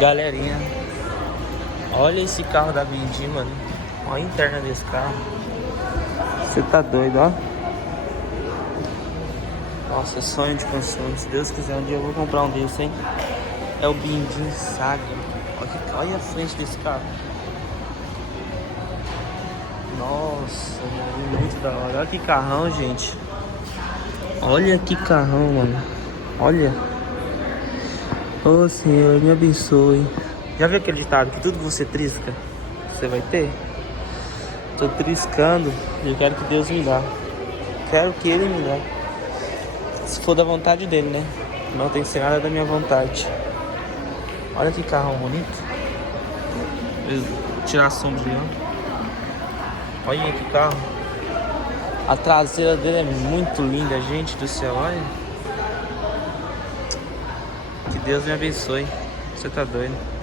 Galerinha, olha esse carro da Bindi, mano. Olha a interna desse carro. Você tá doido, ó. Nossa, sonho de consumo. Se Deus quiser, um dia eu vou comprar um desse, hein? É o Bindi Saga. Olha a frente desse carro. Nossa, mano, muito da hora. Olha que carrão, gente. Olha que carrão, mano. Olha. Ô Senhor, me abençoe. Já viu aquele ditado que tudo que você trisca, você vai ter? Tô triscando e eu quero que Deus me dá. Quero que Ele me dá. Se for da vontade dele, né? Não tem que ser nada da minha vontade. Olha que carro bonito. Vou tirar a sombra de lá. Olha que carro. A traseira dele é muito linda, gente do céu. Olha. Que Deus me abençoe. Você tá doido?